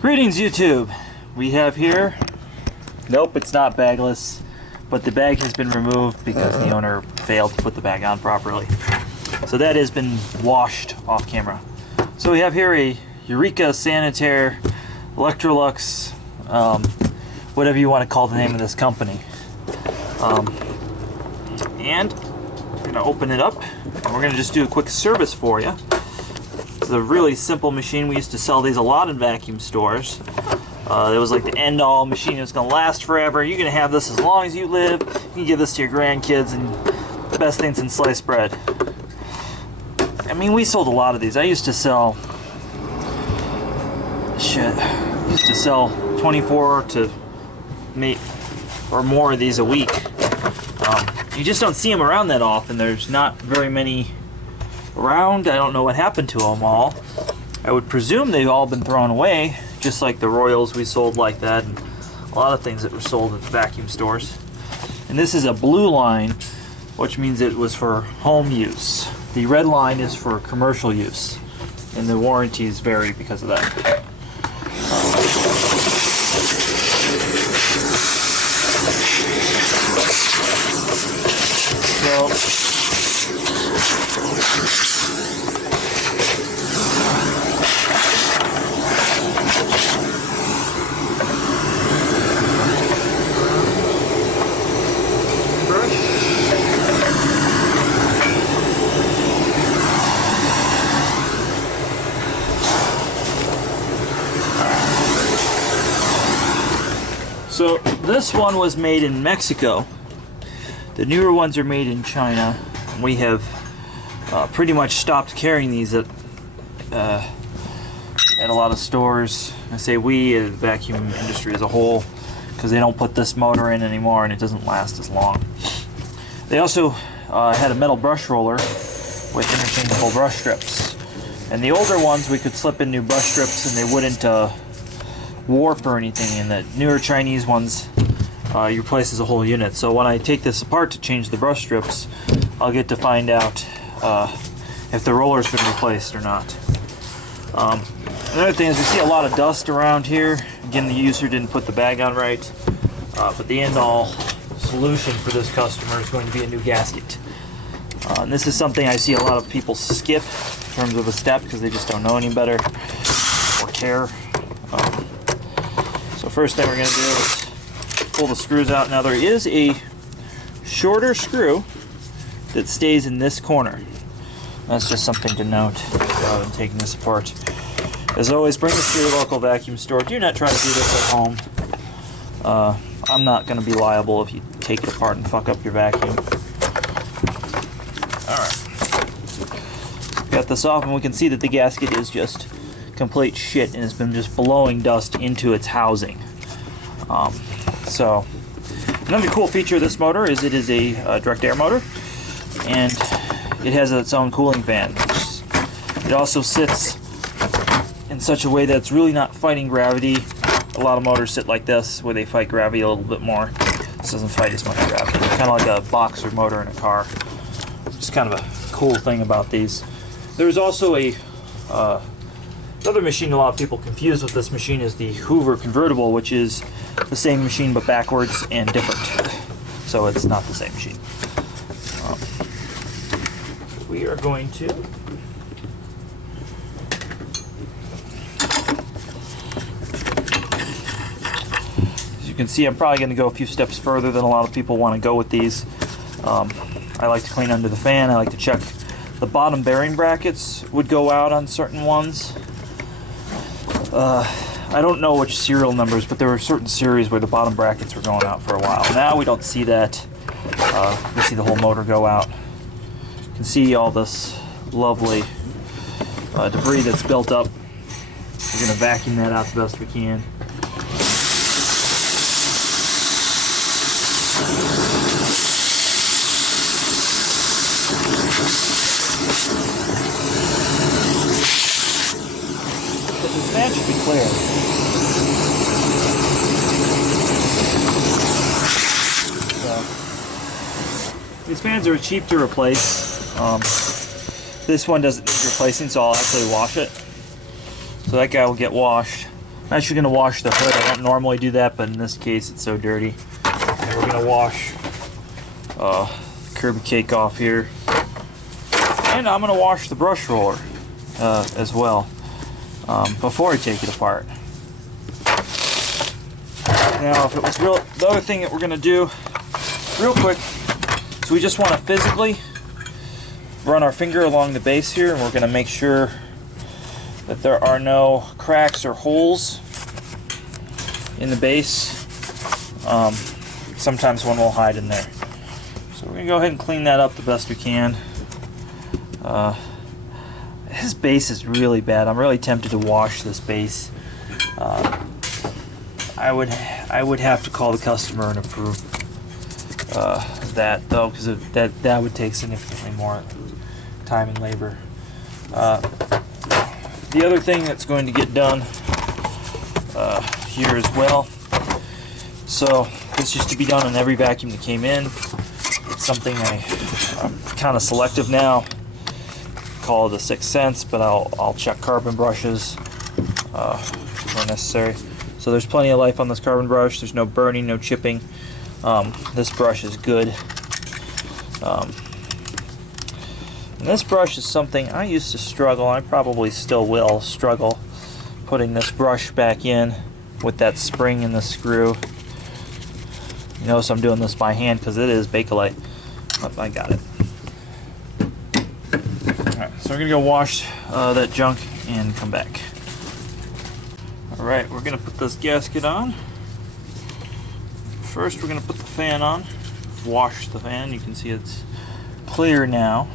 Greetings YouTube. We have here, nope, it's not bagless, but the bag has been removed because the owner failed to put the bag on properly. So that has been washed off camera. So we have here a Eureka Sanitaire Electrolux, whatever you want to call the name of this company. And we're going to open it up and we're going to just do a quick service for you. It's a really simple machine. We used to sell these a lot in vacuum stores. It was like the end-all machine. It's going to last forever. You're going to have this as long as you live. You can give this to your grandkids, and the best things in sliced bread. I mean, we sold a lot of these. I used to sell 24 to or more of these a week. You just don't see them around that often. There's not very many around. I don't know what happened to them all. I would presume they've all been thrown away, just like the Royals we sold like that, and a lot of things that were sold at the vacuum stores. And this is a blue line, which means it was for home use. The red line is for commercial use, and the warranties vary because of that. So this one was made in Mexico. The newer ones are made in China. We have pretty much stopped carrying these at a lot of stores. I say we, the vacuum industry as a whole, because they don't put this motor in anymore and it doesn't last as long. They also had a metal brush roller with interchangeable brush strips. And the older ones we could slip in new brush strips and they wouldn't warp or anything. And the newer Chinese ones, you replace as a whole unit. So when I take this apart to change the brush strips, I'll get to find out if the roller's been replaced or not. Another thing is we see a lot of dust around here. Again, the user didn't put the bag on right, but the end-all solution for this customer is going to be a new gasket. And this is something I see a lot of people skip in terms of a step because they just don't know any better or care. So first thing we're going to do is pull the screws out. Now there is a shorter screw that stays in this corner. That's just something to note rather than taking this apart. As always, bring this to your local vacuum store. Do not try to do this at home. I'm not going to be liable if you take it apart and fuck up your vacuum. Alright. Got this off and we can see that the gasket is just complete shit and has been just blowing dust into its housing. So, another cool feature of this motor is it is a direct air motor, and it has its own cooling fan. It also sits in such a way that it's really not fighting gravity. A lot of motors sit like this, where they fight gravity a little bit more. This doesn't fight as much gravity. It's kind of like a boxer motor in a car. It's kind of a cool thing about these. There's also a another machine a lot of people confuse with this machine is the Hoover convertible, which is the same machine but backwards and different. So it's not the same machine. We are going to as you can see, I'm probably going to go a few steps further than a lot of people want to go with these. I like to clean under the fan. I like to check the bottom bearing brackets would go out on certain ones. I don't know which serial numbers, but there were certain series where the bottom brackets were going out for a while. Now we don't see that. We see the whole motor go out. You can see all this lovely debris that's built up. We're going to vacuum that out the best we can. This fan should be clear. So, these fans are cheap to replace. This one doesn't need replacing, so I'll actually wash it. So that guy will get washed. I'm actually going to wash the hood. I don't normally do that, but in this case it's so dirty. And we're going to wash Kirby cake off here. And I'm going to wash the brush roller as well before I take it apart. Now, if it was the other thing that we're going to do real quick, so we just want to physically run our finger along the base here, and we're going to make sure that there are no cracks or holes in the base. Sometimes one will hide in there. So we're going to go ahead and clean that up the best we can. This base is really bad. I'm really tempted to wash this base. I would have to call the customer and approve that though, because that would take significantly more time and labor. The other thing that's going to get done here as well, so this used to be done on every vacuum that came in. It's something I'm kind of selective now. Call it a 6th sense, but I'll check carbon brushes where necessary. So there's plenty of life on this carbon brush. There's no burning, no chipping. This brush is good. And this brush is something I used to struggle, I probably still will struggle, putting this brush back in with that spring and the screw. You notice I'm doing this by hand because it is Bakelite. Oh, I got it. Alright, so we're going to go wash that junk and come back. Alright, we're going to put this gasket on. First we're going to put the fan on. Wash the fan. You can see it's clear now.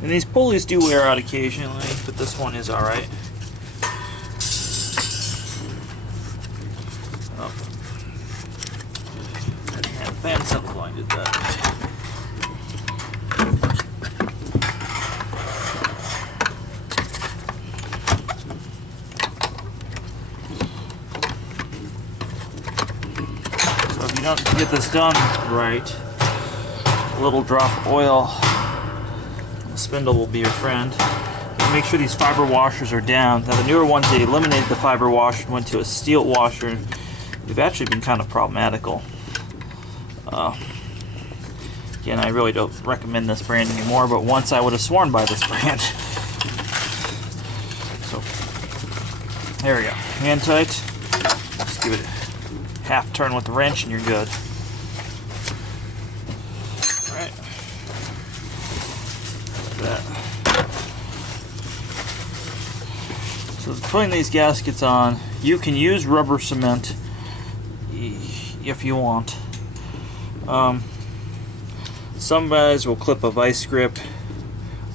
And these pulleys do wear out occasionally, but this one is alright. Oh. Yeah, fan supply did that. So if you don't get this done right, a little drop of oil, spindle will be your friend. And make sure these fiber washers are down. Now the newer ones, they eliminated the fiber washer and went to a steel washer, and they've actually been kind of problematical. Again, I really don't recommend this brand anymore, but once I would have sworn by this brand. So there we go, hand tight. Just give it a half turn with the wrench and you're good. Alright. That. So putting these gaskets on, you can use rubber cement if you want. Some guys will clip a vice grip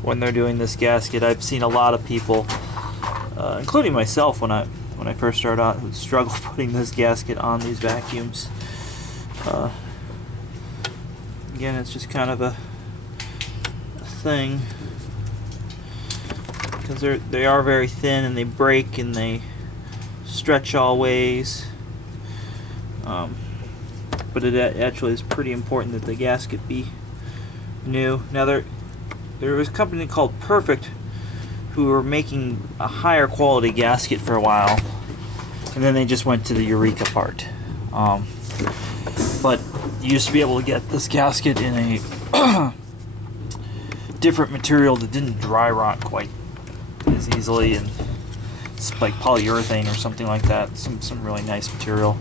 when they're doing this gasket. I've seen a lot of people, including myself when I first started out, who struggle putting this gasket on these vacuums. Again, it's just kind of a thing, because they are very thin and they break and they stretch all ways. But it actually is pretty important that the gasket be new. Now there was a company called Perfect who were making a higher quality gasket for a while, and then they just went to the Eureka part. But you used to be able to get this gasket in a different material that didn't dry rot quite as easily, and it's like polyurethane or something like that. Some really nice material.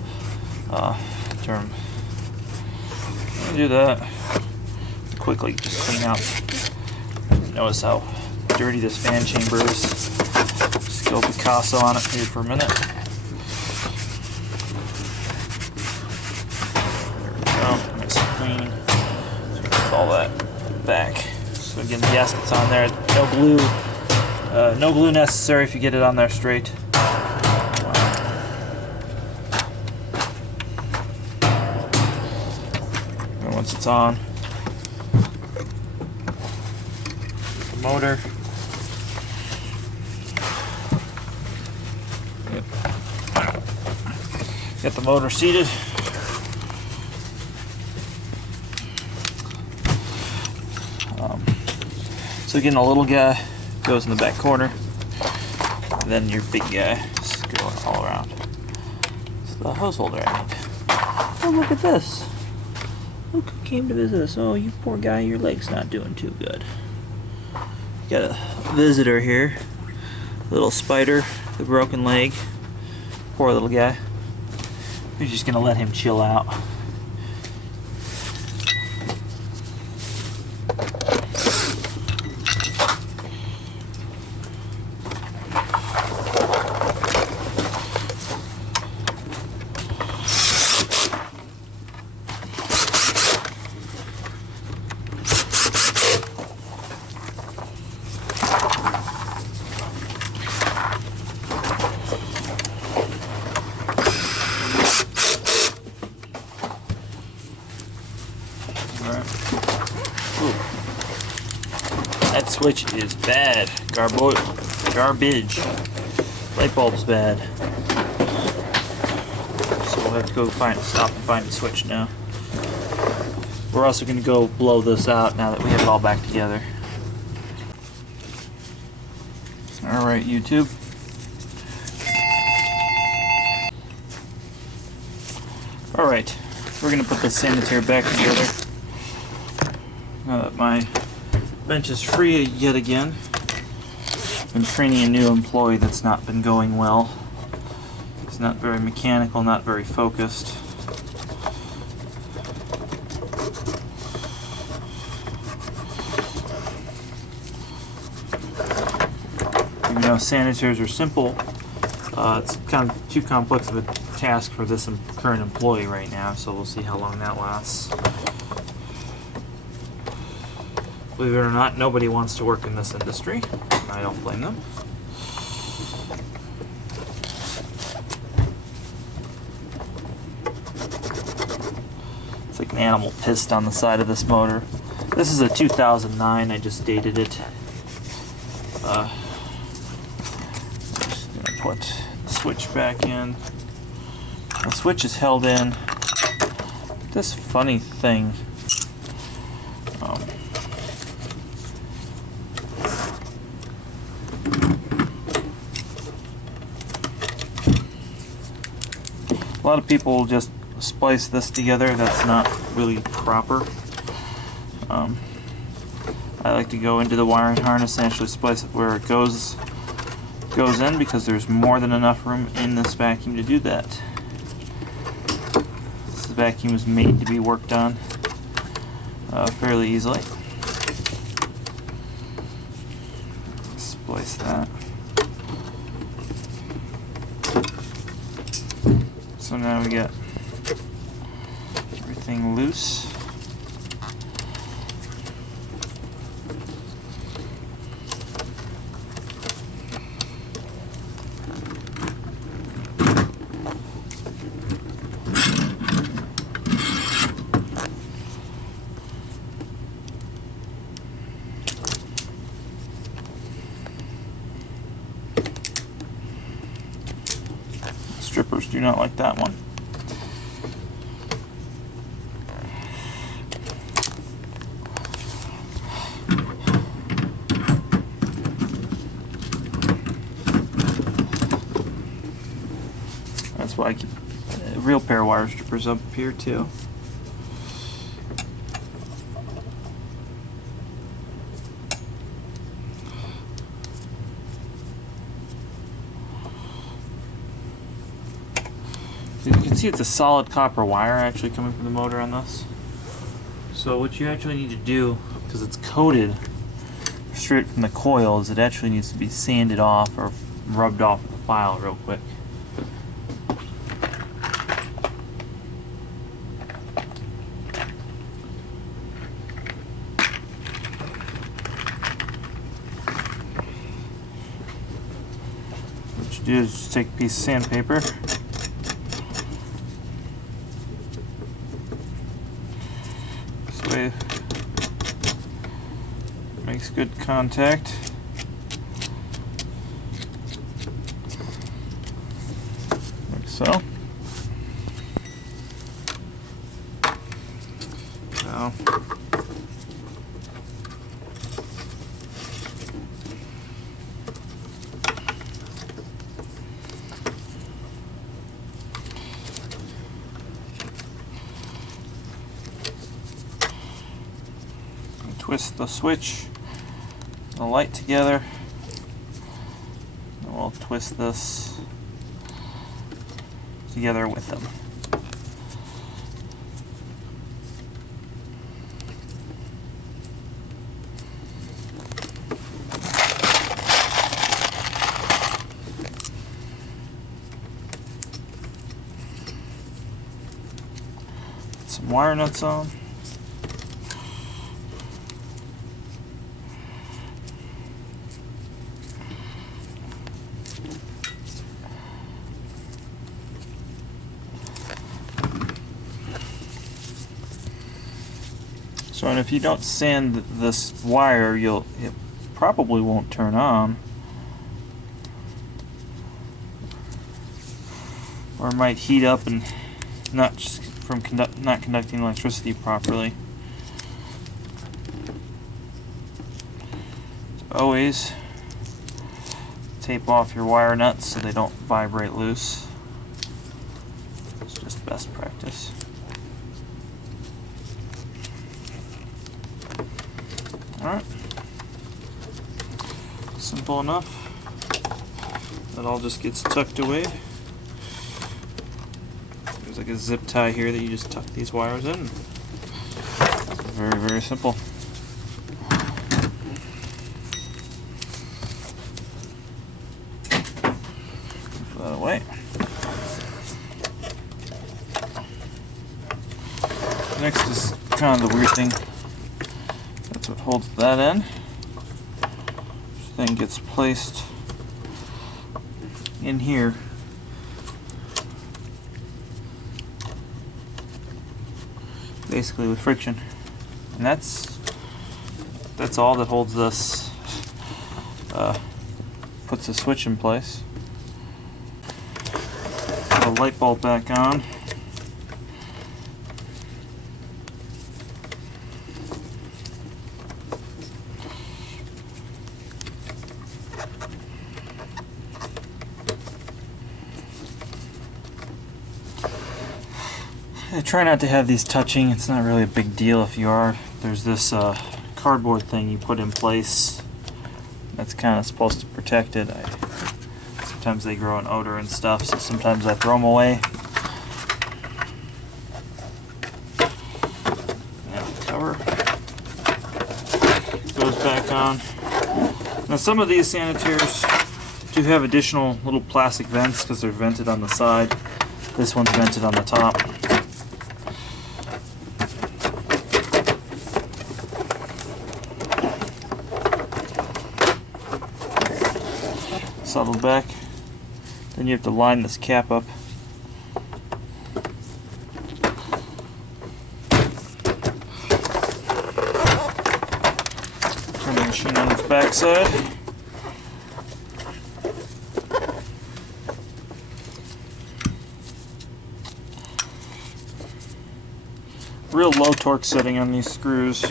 Do that quickly. Just clean out. Notice how dirty this fan chamber is. Just go Picasso on it here for a minute. There we go. Nice and clean. So put all that back. So again, the gasket's on there. No glue. No glue necessary if you get it on there straight. And once it's on, the motor. Get the motor seated. So again, the little guy goes in the back corner, and then your big guy just going all around. It's the hose holder I need. Oh, look at this. Look who came to visit us. Oh, you poor guy, your leg's not doing too good. Got a visitor here. Little spider, the broken leg. Poor little guy. We're just gonna let him chill out. That switch is bad. Garbage. Light bulb's bad. So we'll have to go stop and find a switch now. We're also going to go blow this out now that we have it all back together. Alright, YouTube. Alright, we're going to put the Sanitaire back together. Now that my bench is free yet again. Been training a new employee that's not been going well. He's not very mechanical, not very focused. Even though sanitaires are simple, it's kind of too complex of a task for this current employee right now, so we'll see how long that lasts. Believe it or not, nobody wants to work in this industry. I don't blame them. It's like an animal pissed on the side of this motor. This is a 2009, I just dated it. Just gonna put the switch back in. The switch is held in. This funny thing. A lot of people just splice this together. That's not really proper. I like to go into the wiring harness and actually splice it where it goes in, because there's more than enough room in this vacuum to do that. This vacuum is made to be worked on fairly easily. Splice that. So now we get everything loose. Strippers do not like that one. That's why I keep real pair of wire strippers up here too. You can see it's a solid copper wire actually coming from the motor on this. So what you actually need to do, because it's coated straight from the coil, is it actually needs to be sanded off or rubbed off the file real quick. What you do is just take a piece of sandpaper, makes good contact. Like so. Now, twist the switch, the light together, and we'll twist this together with them. Put some wire nuts on. So, and if you don't sand this wire, it probably won't turn on, or it might heat up and not just from not conducting electricity properly. So always tape off your wire nuts so they don't vibrate loose. It's just best practice. Alright, simple enough. That all just gets tucked away. There's like a zip tie here that you just tuck these wires in. Very, very simple. Put that away. Next is kind of the weird thing. That's what holds that in. This thing gets placed in here. Basically with friction. And that's all that holds this, puts the switch in place. Put the light bulb back on. I try not to have these touching. It's not really a big deal if you are. There's this cardboard thing you put in place that's kind of supposed to protect it. Sometimes they grow an odor and stuff, so sometimes I throw them away. And the cover goes back on. Now some of these Sanitaires do have additional little plastic vents because they're vented on the side. This one's vented on the top. Settle back. Then you have to line this cap up. Turn the machine on its backside. Real low torque setting on these screws.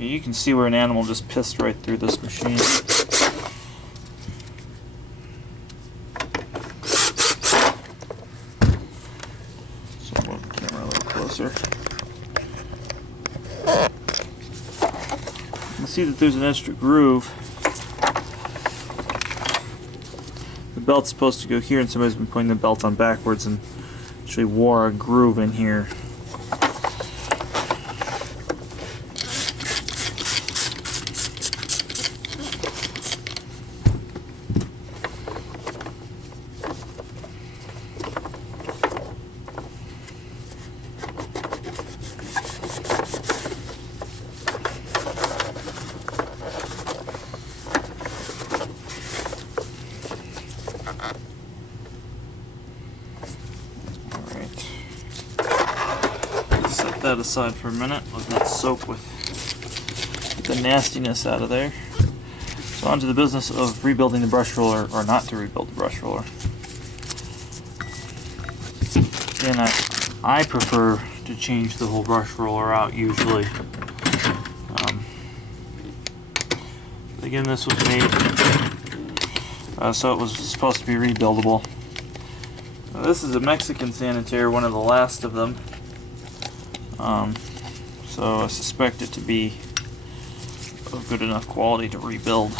You can see where an animal just pissed right through this machine. You can see that there's an extra groove. The belt's supposed to go here, and somebody's been putting the belt on backwards and actually wore a groove in here. That aside for a minute, let that soak with the nastiness out of there. So on to the business of rebuilding the brush roller, or not to rebuild the brush roller. And I prefer to change the whole brush roller out usually. Again, this was made so it was supposed to be rebuildable. This is a Mexican Sanitaire, one of the last of them. So I suspect it to be of good enough quality to rebuild.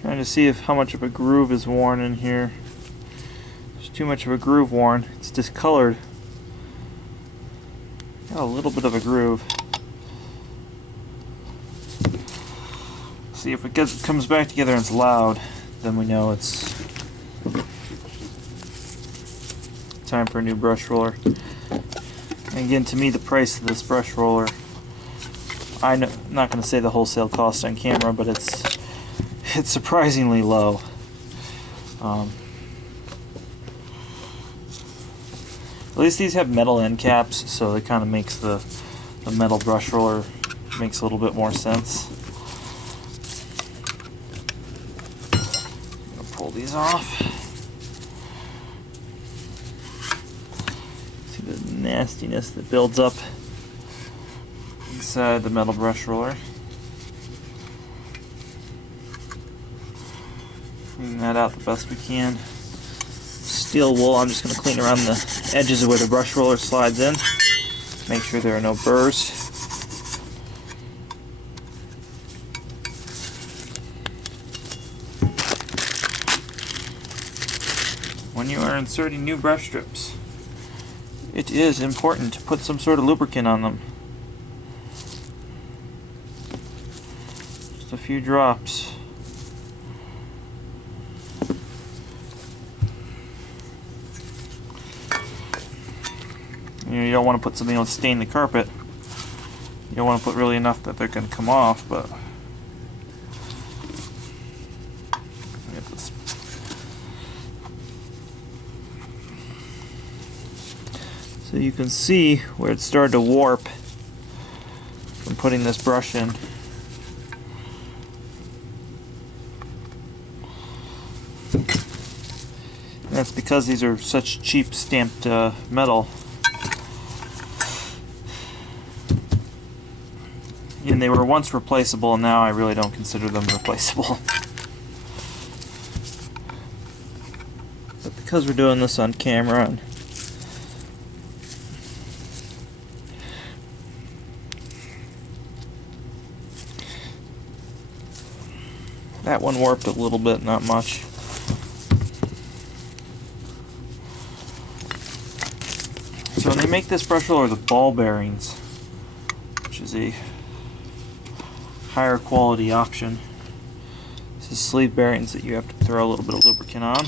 Trying to see if how much of a groove is worn in here. There's too much of a groove worn. It's discolored. Got a little bit of a groove. See if it comes back together and it's loud, then we know it's time for a new brush roller. And again, to me, the price of this brush roller, I'm not going to say the wholesale cost on camera, but it's surprisingly low. At least these have metal end caps, so it kind of makes the metal brush roller makes a little bit more sense. I'm gonna pull these off. See the nastiness that builds up inside the metal brush roller. Clean that out the best we can. Steel wool, I'm just going to clean around the edges of where the brush roller slides in. Make sure there are no burrs. When you are inserting new brush strips, it is important to put some sort of lubricant on them. Just a few drops. You don't want to put something that'll stain the carpet. You don't want to put really enough that they're going to come off, but get this. So you can see where it started to warp from putting this brush in. And that's because these are such cheap stamped metal. And they were once replaceable, and now I really don't consider them replaceable. But because we're doing this on camera, and that one warped a little bit, not much. So when they make this brush roller with ball bearings, which is a higher quality option. This is sleeve bearings that you have to throw a little bit of lubricant on.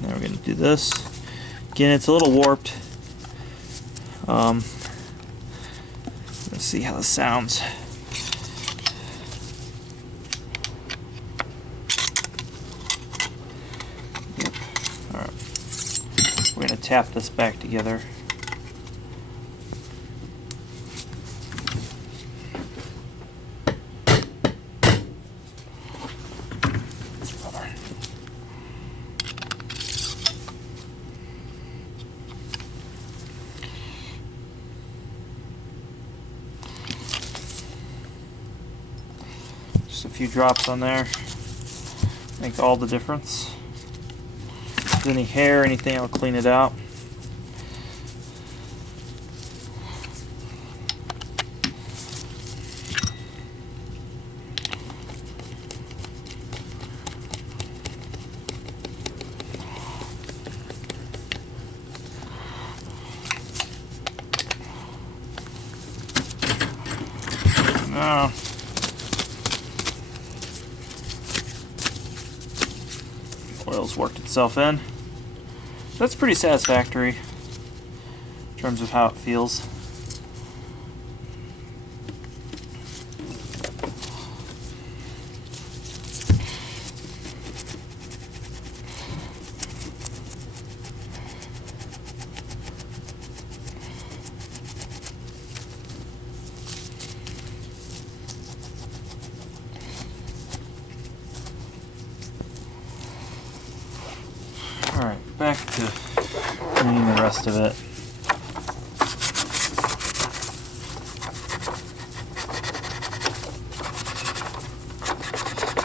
Now we're going to do this. Again, it's a little warped. Let's see how this sounds. Yep. Alright. We're going to tap this back together. Just a few drops on there make all the difference. If there's any hair or anything, I'll clean it out. Now, oil's worked itself in. That's pretty satisfactory in terms of how it feels. back to cleaning the rest of it.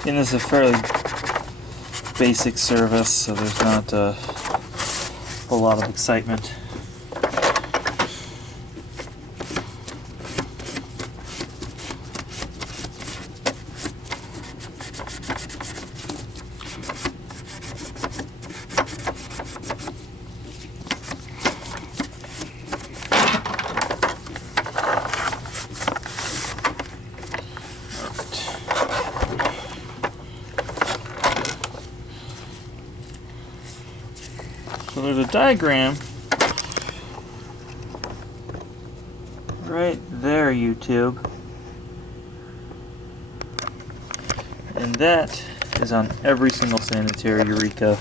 And this is a fairly basic service, so there's not a whole lot of excitement. So there's a diagram right there, YouTube, and that is on every single Sanitaire Eureka.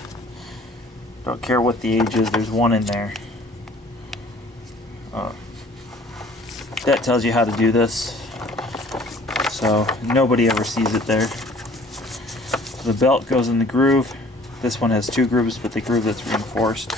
Don't care what the age is, there's one in there. That tells you how to do this, so nobody ever sees it there. So the belt goes in the groove. This one has two grooves, but the groove that's reinforced.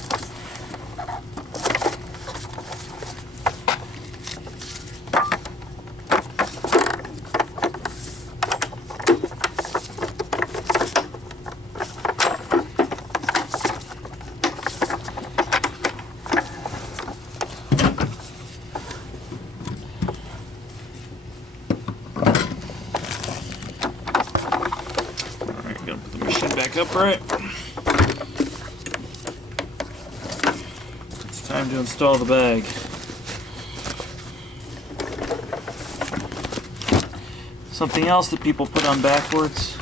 Alright, gonna put the machine back upright. Time to install the bag. Something else that people put on backwards.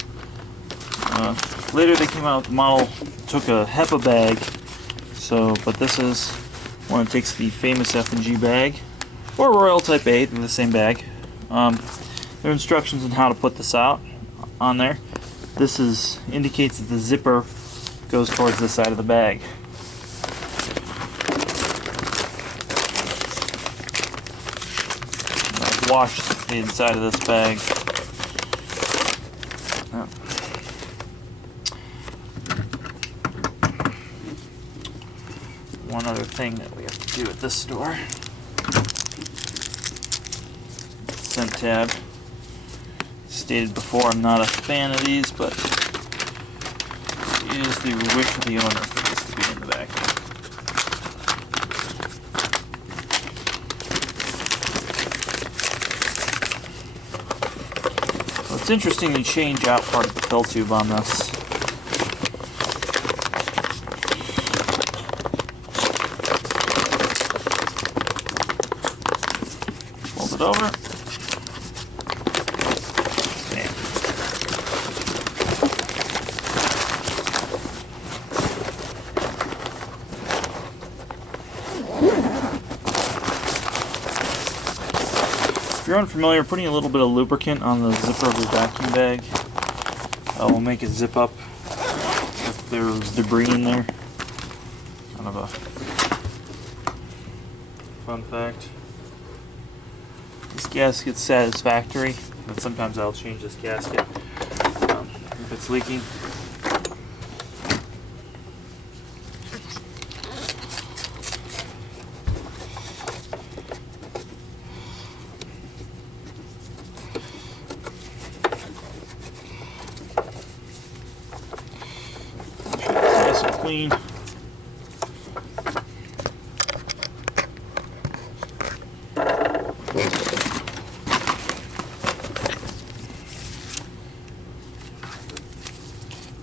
Later they came out with the model, took a HEPA bag. But this is one that takes the famous F&G bag, or Royal Type 8 in the same bag. There are instructions on how to put this out on there. This indicates that the zipper goes towards the side of the bag. Wash the inside of this bag. One other thing that we have to do at this store. Scent tab. Stated before, I'm not a fan of these, but it is the wish of the owner for this to be in the back. It's interesting to change out part of the fill tube on this. Fold it over. Bam. If you're unfamiliar, putting a little bit of lubricant on the zipper of your vacuum bag will make it zip up if there's debris in there. Kind of a fun fact. This gasket's satisfactory, but sometimes I'll change this gasket if it's leaking. Clean.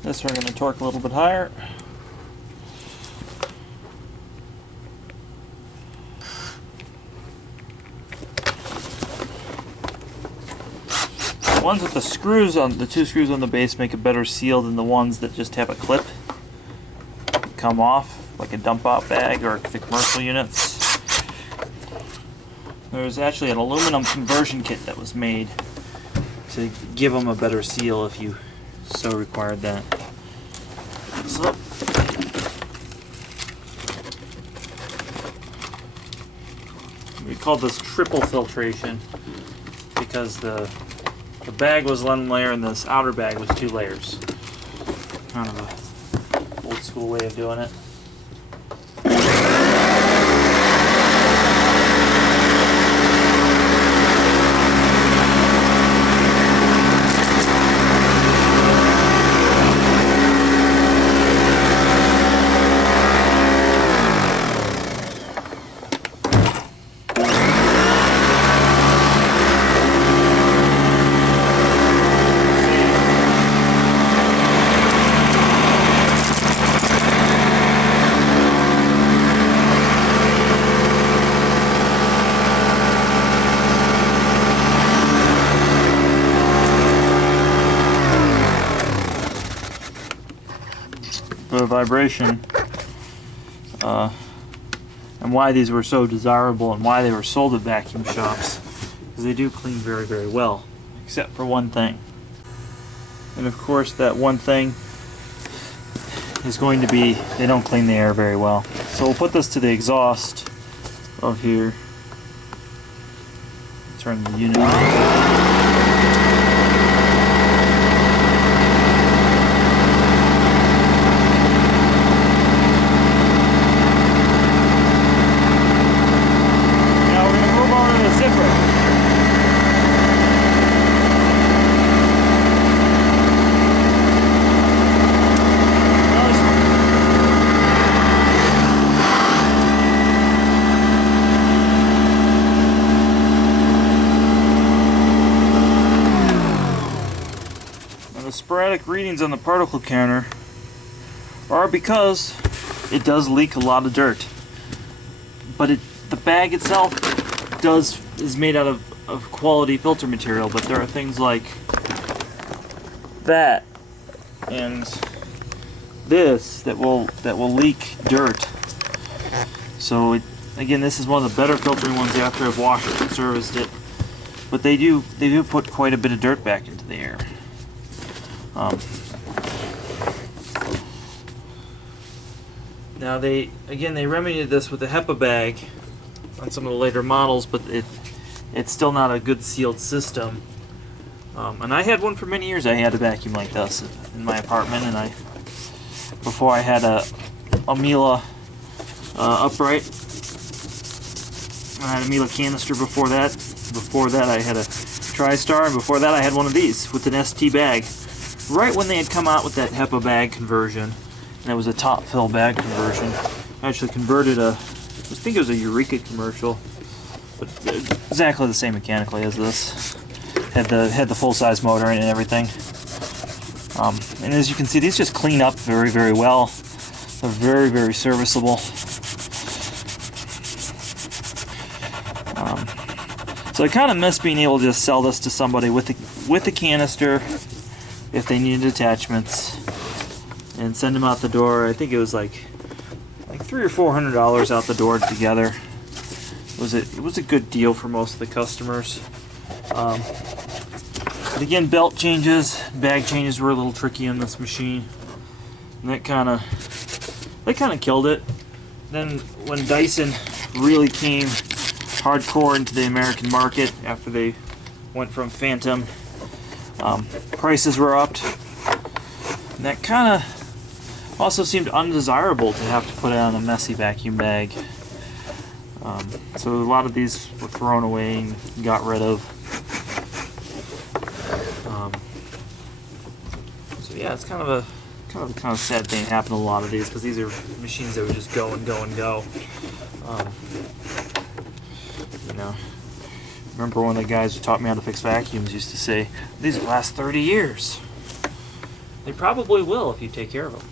This we're going to torque a little bit higher. The ones with the screws on the two screws on the base make a better seal than the ones that just have a clip come off, like a dump out bag or the commercial units. There's actually an aluminum conversion kit that was made to give them a better seal if you so required that. So, we call this triple filtration because the bag was one layer and this outer bag was two layers. Kind of a old school way of doing it. of vibration, and why these were so desirable and why they were sold at vacuum shops, because they do clean very, very well, except for one thing. And of course that one thing is going to be they don't clean the air very well. So we'll put this to the exhaust of here. Turn the unit on. Sporadic readings on the particle counter are because it does leak a lot of dirt, but the bag itself is made out of quality filter material, but there are things like that and this that will leak dirt. So again, this is one of the better filtering ones after I've washed it and serviced it, but they do put quite a bit of dirt back into the air. Now they remedied this with a HEPA bag on some of the later models, but it's still not a good sealed system. And I had one for many years. I had a vacuum like this in my apartment, and before I had a Miele upright. I had a Miele canister before that. Before that I had a TriStar, and before that I had one of these with an ST bag. Right when they had come out with that HEPA bag conversion, and it was a top fill bag conversion. I actually converted I think it was a Eureka commercial, but exactly the same mechanically as this. Had the full size motor in it and everything. And as you can see, these just clean up very, very well. They're very, very serviceable. So I kind of miss being able to just sell this to somebody with the canister if they needed attachments and send them out the door. I think it was like $300 or $400 out the door together. It was a good deal for most of the customers. But again, belt changes, bag changes were a little tricky on this machine, and that kind of killed it. Then when Dyson really came hardcore into the American market after they went from Phantom, prices were upped, and that kind of also seemed undesirable to have to put it on a messy vacuum bag. So a lot of these were thrown away and got rid of. So yeah, it's kind of a sad thing that happened to a lot of these, because these are machines that would just go and go and go. You know, I remember one of the guys who taught me how to fix vacuums used to say, "These will last 30 years." They probably will if you take care of them.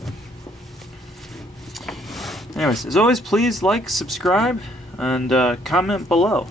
Anyways, as always, please like, subscribe, and comment below.